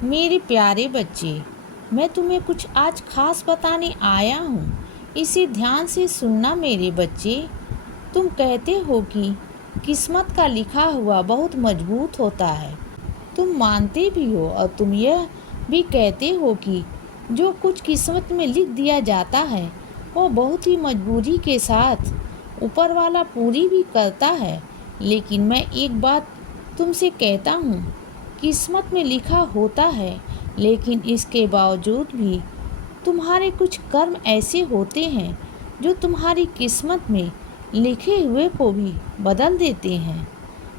मेरे प्यारे बच्चे, मैं तुम्हें कुछ आज खास बताने आया हूँ। इसे ध्यान से सुनना मेरे बच्चे। तुम कहते हो कि किस्मत का लिखा हुआ बहुत मजबूत होता है। तुम मानते भी हो और तुम यह भी कहते हो कि जो कुछ किस्मत में लिख दिया जाता है वो बहुत ही मजबूरी के साथ ऊपर वाला पूरी भी करता है। लेकिन मैं एक बात तुमसे कहता हूँ, किस्मत में लिखा होता है, लेकिन इसके बावजूद भी तुम्हारे कुछ कर्म ऐसे होते हैं जो तुम्हारी किस्मत में लिखे हुए को भी बदल देते हैं।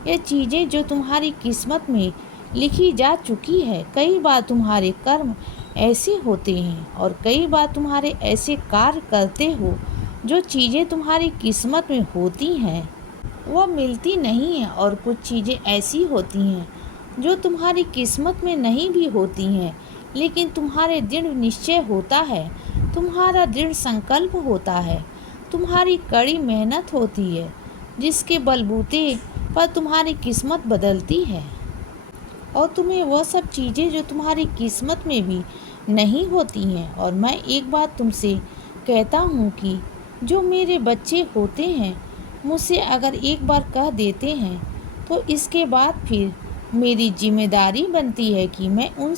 ये चीज़ें जो तुम्हारी किस्मत में लिखी जा चुकी है, कई बार तुम्हारे कर्म ऐसे होते हैं और कई बार तुम्हारे ऐसे कार्य करते हो जो चीज़ें तुम्हारी किस्मत में होती हैं वो मिलती नहीं हैं, और कुछ चीज़ें ऐसी होती हैं जो तुम्हारी किस्मत में नहीं भी होती हैं, लेकिन तुम्हारे दृढ़ निश्चय होता है, तुम्हारा दृढ़ संकल्प होता है, तुम्हारी कड़ी मेहनत होती है, जिसके बलबूते पर तुम्हारी किस्मत बदलती है। और तुम्हें वह सब चीज़ें जो तुम्हारी किस्मत में भी नहीं होती हैं। और मैं एक बात तुमसे कहता हूँ कि जो मेरे बच्चे होते हैं मुझसे अगर एक बार कह देते हैं तो इसके बाद फिर मेरी जिम्मेदारी बनती है कि मैं उन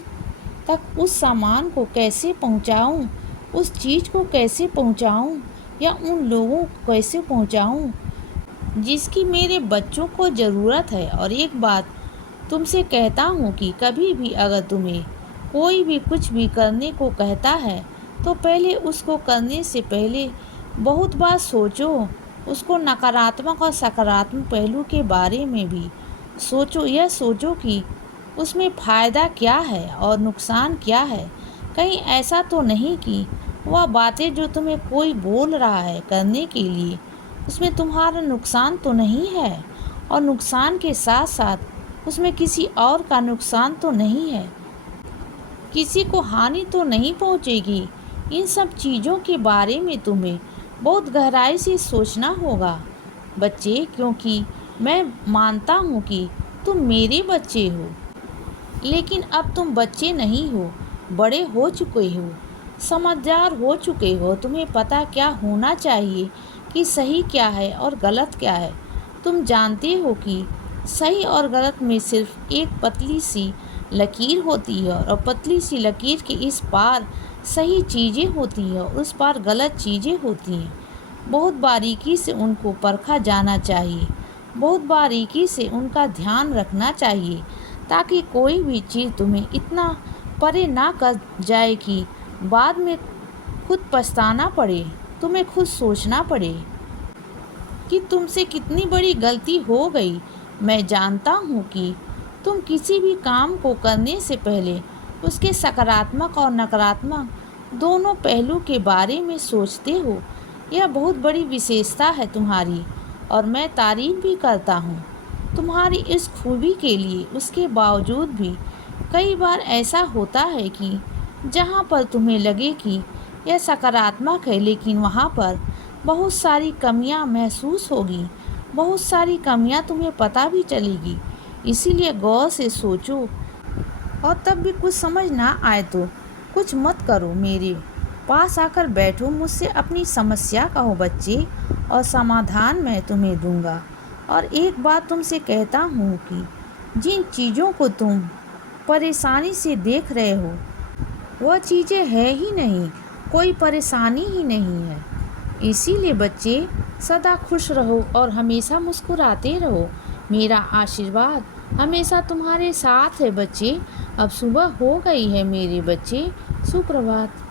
तक उस सामान को कैसे पहुंचाऊं, उस चीज़ को कैसे पहुंचाऊं, या उन लोगों को कैसे पहुंचाऊं जिसकी मेरे बच्चों को ज़रूरत है। और एक बात तुमसे कहता हूँ कि कभी भी अगर तुम्हें कोई भी कुछ भी करने को कहता है तो पहले उसको करने से पहले बहुत बार सोचो, उसको नकारात्मक और सकारात्मक पहलू के बारे में भी सोचो। यह सोचो कि उसमें फ़ायदा क्या है और नुकसान क्या है। कहीं ऐसा तो नहीं कि वह बातें जो तुम्हें कोई बोल रहा है करने के लिए उसमें तुम्हारा नुकसान तो नहीं है, और नुकसान के साथ साथ उसमें किसी और का नुकसान तो नहीं है, किसी को हानि तो नहीं पहुंचेगी। इन सब चीज़ों के बारे में तुम्हें बहुत गहराई से सोचना होगा बच्चे, क्योंकि मैं मानता हूँ कि तुम मेरे बच्चे हो, लेकिन अब तुम बच्चे नहीं हो, बड़े हो चुके हो, समझदार हो चुके हो। तुम्हें पता क्या होना चाहिए कि सही क्या है और गलत क्या है। तुम जानते हो कि सही और गलत में सिर्फ एक पतली सी लकीर होती है, और पतली सी लकीर के इस पार सही चीज़ें होती हैं और उस पार गलत चीज़ें होती हैं। बहुत बारीकी से उनको परखा जाना चाहिए, बहुत बारीकी से उनका ध्यान रखना चाहिए, ताकि कोई भी चीज़ तुम्हें इतना परे ना कर जाए कि बाद में खुद पछताना पड़े, तुम्हें खुद सोचना पड़े कि तुमसे कितनी बड़ी गलती हो गई। मैं जानता हूँ कि तुम किसी भी काम को करने से पहले उसके सकारात्मक और नकारात्मक दोनों पहलू के बारे में सोचते हो। यह बहुत बड़ी विशेषता है तुम्हारी, और मैं तारीफ भी करता हूँ तुम्हारी इस खूबी के लिए। उसके बावजूद भी कई बार ऐसा होता है कि जहाँ पर तुम्हें लगे कि यह सकारात्मक है, लेकिन वहाँ पर बहुत सारी कमियाँ महसूस होगी, बहुत सारी कमियाँ तुम्हें पता भी चलेगी। इसीलिए गौर से सोचो, और तब भी कुछ समझ ना आए तो कुछ मत करो, मेरे पास आकर बैठो, मुझसे अपनी समस्या कहो बच्चे, और समाधान मैं तुम्हें दूंगा। और एक बात तुमसे कहता हूँ कि जिन चीज़ों को तुम परेशानी से देख रहे हो वह चीज़ें है ही नहीं, कोई परेशानी ही नहीं है। इसीलिए बच्चे सदा खुश रहो और हमेशा मुस्कुराते रहो। मेरा आशीर्वाद हमेशा तुम्हारे साथ है बच्चे। अब सुबह हो गई है मेरे बच्चे, सुप्रभात।